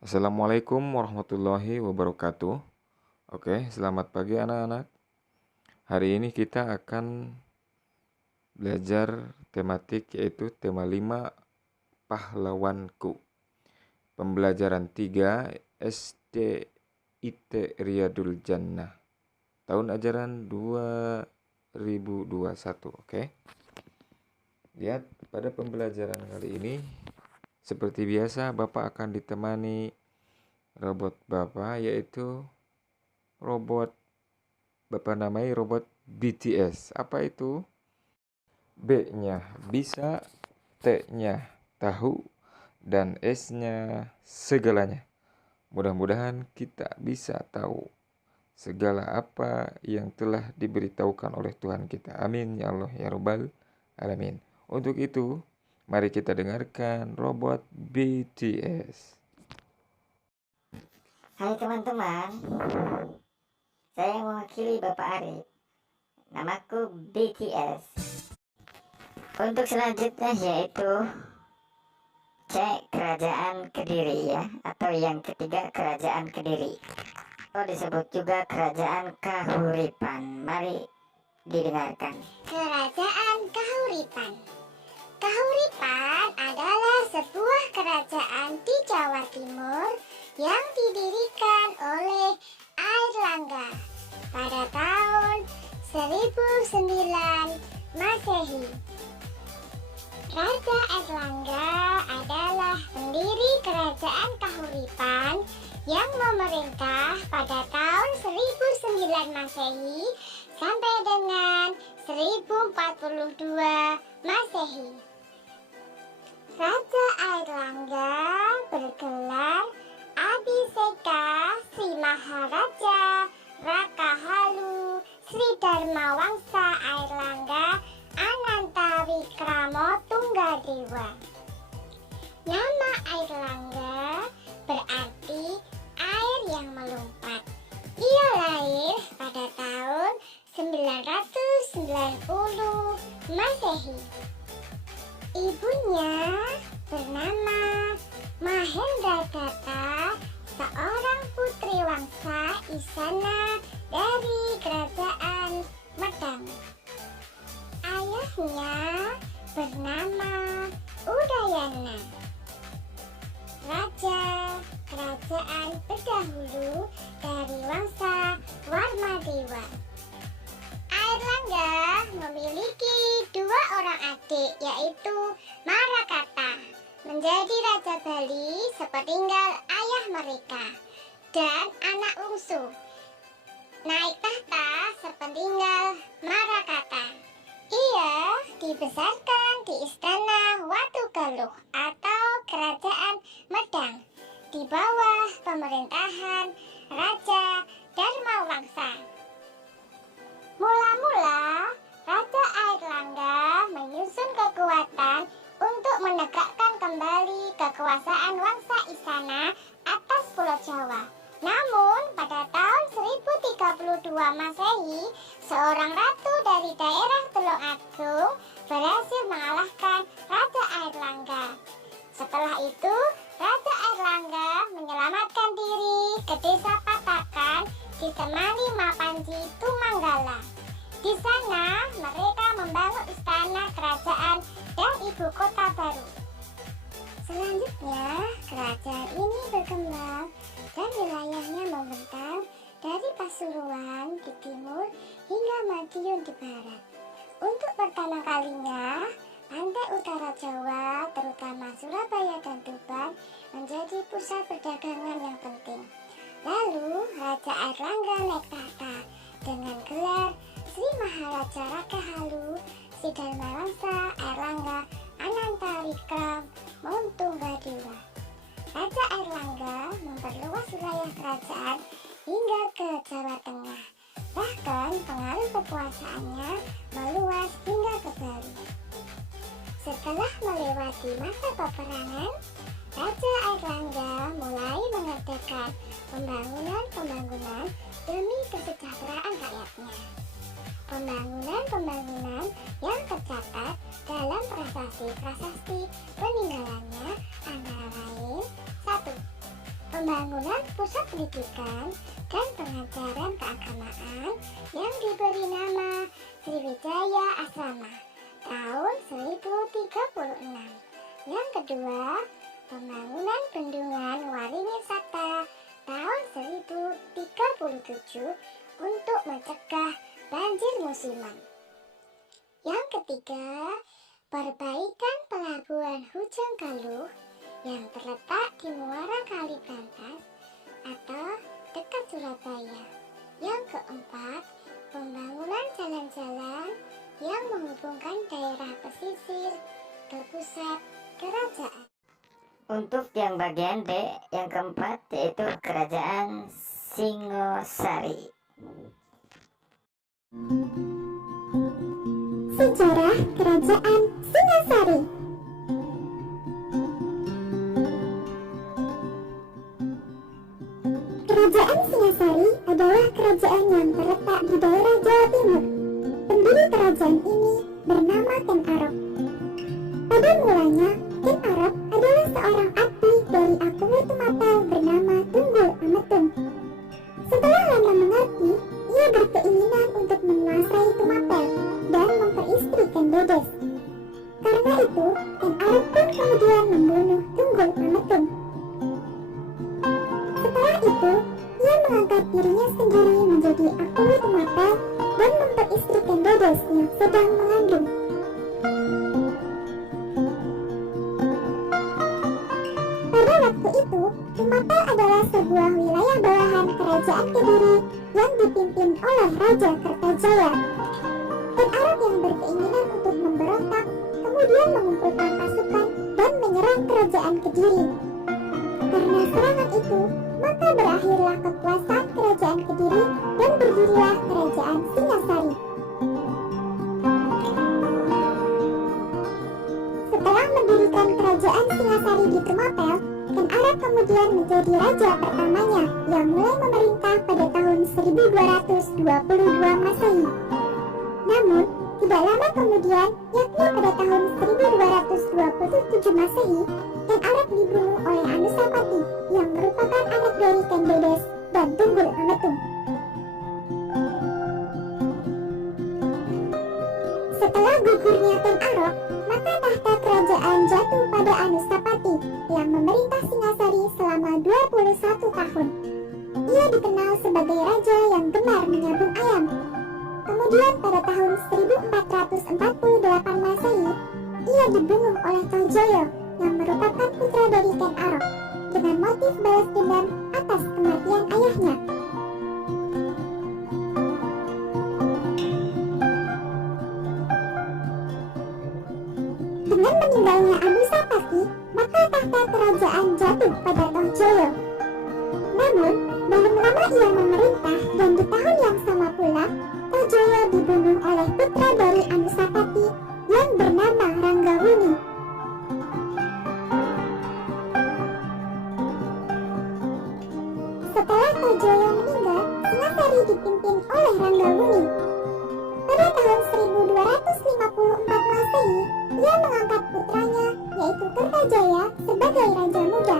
Assalamualaikum warahmatullahi wabarakatuh. Oke, selamat pagi anak-anak. Hari ini kita akan belajar tematik yaitu tema 5 pahlawanku. Pembelajaran 3 SD IT Riyadul Jannah. Tahun ajaran 2021, oke. Lihat pada pembelajaran kali ini seperti biasa Bapak akan ditemani robot Bapak yaitu robot Bapak namai robot BTS. Apa itu? B-nya bisa, T-nya tahu, dan S-nya segalanya. Mudah-mudahan kita bisa tahu segala apa yang telah diberitahukan oleh Tuhan kita. Amin ya Allah ya Rabbal Alamin. Untuk itu, mari kita dengarkan robot BTS. Hai teman-teman, saya mewakili Bapak Arif. Namaku BTS. Untuk selanjutnya yaitu C, Kerajaan Kediri ya, atau yang ketiga Kerajaan Kediri. Atau disebut juga Kerajaan Kahuripan. Mari didengarkan. Kerajaan Kahuripan. Kahuripan adalah sebuah kerajaan di Jawa Timur yang didirikan oleh Airlangga pada tahun 1009 Masehi. Raja Airlangga adalah pendiri kerajaan Kahuripan yang memerintah pada tahun 1009 Masehi sampai dengan 1042 Masehi. Raja Airlangga bergelar Abhiseka Sri Maharaja Rakahalu Sri Dharma Wangsa Airlangga Ananta Wikramo Tunggadewa. Nama Airlangga berarti air yang melompat. Ia lahir pada tahun 990 Masehi. Ibunya bernama Mahendradatta, seorang putri wangsa Isana dari kerajaan Medang. Ayahnya bernama Udayana, raja kerajaan terdahulu dari wangsa Warmadewa. Airlangga memiliki dua orang adik, yaitu Marakata menjadi Raja Bali sepeninggal ayah mereka, dan anak bungsu naik tahta sepeninggal Marakata. Ia dibesarkan di istana Watugaluh atau kerajaan Medang di bawah pemerintahan Raja Dharmawangsa. Mula-mula Raja Airlangga menyusun kekuatan untuk menegakkan kembali kekuasaan wangsa Isana atas Pulau Jawa. Namun pada tahun 1032 Masehi, seorang ratu dari daerah Tulung Agung berhasil mengalahkan Raja Airlangga. Setelah itu, Raja Airlangga menyelamatkan diri ke desa Patakan ditemani Mapanji Tumanggala. Di sana mereka membangun istana kerajaan dan ibu kota baru. Selanjutnya, kerajaan ini berkembang dan wilayahnya membentang dari Pasuruan di timur hingga Madiun di barat. Untuk pertama kalinya, pantai utara Jawa, terutama Surabaya dan Tuban, menjadi pusat perdagangan yang penting. Lalu, Raja Airlangga naik tahta dengan gelar Sri Maharaja Rakahalu Sri Dharma Wangsa Airlangga Ananta Wikramo Tunggadewa. Raja Airlangga memperluas wilayah kerajaan hingga ke Jawa Tengah. Bahkan pengaruh kekuasaannya meluas hingga ke Bali. Setelah melewati masa peperangan, Raja Airlangga mulai mengerjakan pembangunan demi kesejahteraan rakyatnya. Pembangunan yang tercatat dalam prasasti peninggalannya antara lain: 1. pembangunan pusat pendidikan dan pengajaran keagamaan yang diberi nama Sriwijaya Asrama tahun 1036. Yang kedua, pembangunan bendungan Waringin-Sata tahun 1037 untuk mencegah banjir musiman. Yang ketiga, perbaikan pelabuhan Hujang Galuh yang terletak di muara Kali Brantas atau dekat Surabaya. Yang keempat, pembangunan jalan-jalan yang menghubungkan daerah pesisir ke pusat kerajaan. Untuk yang bagian D, yang keempat yaitu Kerajaan Singosari. Sejarah Kerajaan Singasari. Kerajaan Singasari adalah kerajaan yang terletak di daerah Jawa Timur. Pendiri kerajaan ini bernama Ken Arok. Pada mulanya, Ken Arok adalah seorang abdi dari Agung Tumapel bernama Tunggul Ametung. Setelah lama mengerti, ia berkeinginan untuk menguasai Tumapel dan memperistrikan Dedes. Karena itu, Ken Arok pun kemudian membunuh Tunggul Ametung. Setelah itu, ia mengangkat dirinya sendiri menjadi Agung Tumapel dan memperistrikan Dedes yang sedang mengandung. Pada waktu itu, Tumapel adalah sebuah wilayah bawahan Kerajaan Kediri yang dipimpin oleh Raja Kertajaya. Ken Arok yang berkeinginan untuk memberontak kemudian mengumpulkan pasukan dan menyerang Kerajaan Kediri. Karena serangan itu, maka berakhirlah kekuasaan Kerajaan Kediri dan berdirilah Kerajaan Singasari. Setelah mendirikan Kerajaan Singasari di Tumapel, Ken Arok kemudian menjadi raja pertamanya yang mulai memerintah pada tahun 1222 Masehi. Namun, tidak lama kemudian, yakni pada tahun 1227 Masehi, Ken Arok dibunuh oleh Anusapati yang merupakan anak dari Ken Dedes dan Tunggul Ametung. Setelah gugurnya Ken Arok, maka tahta kerajaan jatuh pada Anusapati yang memerintah Singasari selama 21 tahun. Ia dikenal sebagai raja yang gemar menyabung ayam. Kemudian pada tahun 1448 Masehi, ia dibunuh oleh Tohjoyo yang merupakan putra dari Ken Arok dengan motif balas dendam atas kematian ayahnya. Dengan meninggalnya Anusapati, maka tahta kerajaan jatuh pada Tohjoyo. Namun, belum lama ia memerintah dan di tahun yang sama pula, Tohjoyo dibunuh oleh putra dari Anusapati yang bernama Ranggawuni. Setelah Tohjoyo meninggal, Singasari dipimpin oleh Ranggawuni. Pada tahun 1254 Masehi, ia mengangkat putranya, yaitu Kertajaya, sebagai raja muda.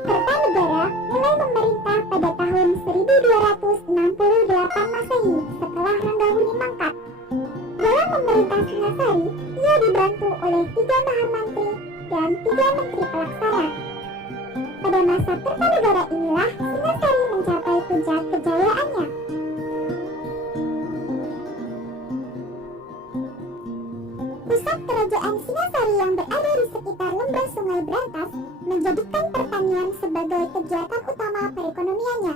Kertanegara mulai memerintah pada tahun 1268 Masehi setelah Ranggawuni mangkat. Dalam memerintah Singasari, ia dibantu oleh 3 mahamantri dan 3 menteri pelaksana. Pada masa Kertanegara inilah Singasari mencapai puncak kejayaannya. Pusat kerajaan Singasari yang berada di sekitar lembah Sungai Brantas menjadikan pertanian sebagai kegiatan utama perekonomiannya.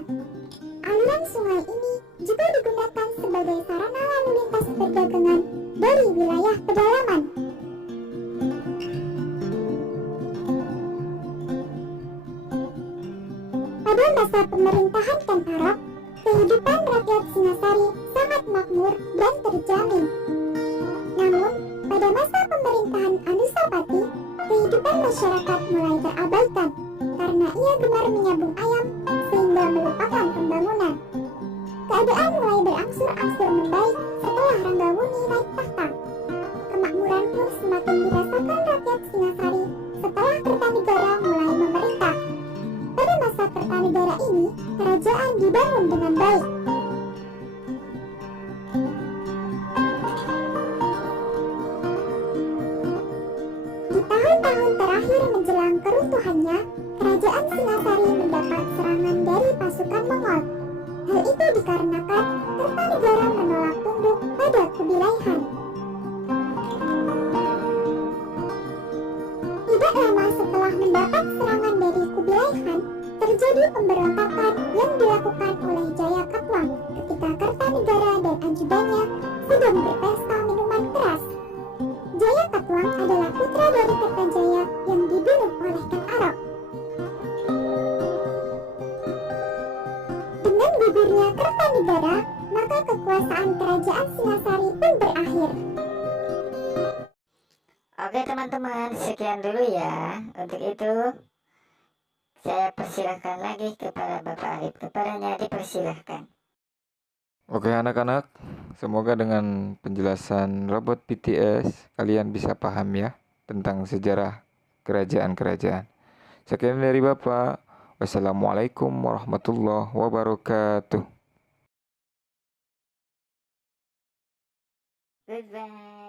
Aliran sungai ini juga digunakan sebagai sarana lalu lintas perdagangan dari wilayah pedalaman. Pada masa pemerintahan Ken Arok, kehidupan rakyat Singasari sangat makmur dan terjamin. Namun, pada masa pemerintahan Anusapati, kehidupan masyarakat mulai terabaikan karena ia gemar menyabung ayam sehingga melupakan pembangunan. Keadaan mulai berangsur-angsur membaik setelah Ranggawuni naik tahta. Kemakmuran pun semakin dirasakan rakyat Singasari setelah Kertanegara mulai ini, kerajaan dibangun dengan baik. Di tahun-tahun terakhir menjelang keruntuhannya, kerajaan Singasari mendapat serangan dari pasukan Mongol. Hal itu dikarenakan Kertanegara menolak tunduk pada Kubilai Khan. Tidak lama setelah mendapat serangan dari Kubilai Khan, terjadi pemberontakan yang dilakukan oleh Jaya Katuang ketika Kertanegara dan ajudannya sedang berpesta minuman keras. Jaya Katuang adalah putra dari Kertajaya yang dibunuh oleh Ken Arok. Dengan gugurnya Kertanegara, maka kekuasaan kerajaan Singasari pun berakhir. Oke teman-teman, sekian dulu ya. Untuk itu saya persilahkan lagi kepada Bapak Arif. Kepadanya dipersilahkan. Oke anak-anak, semoga dengan penjelasan robot BTS kalian bisa paham ya tentang sejarah kerajaan-kerajaan. Sekian dari Bapak. Wassalamualaikum warahmatullahi wabarakatuh. Goodbye.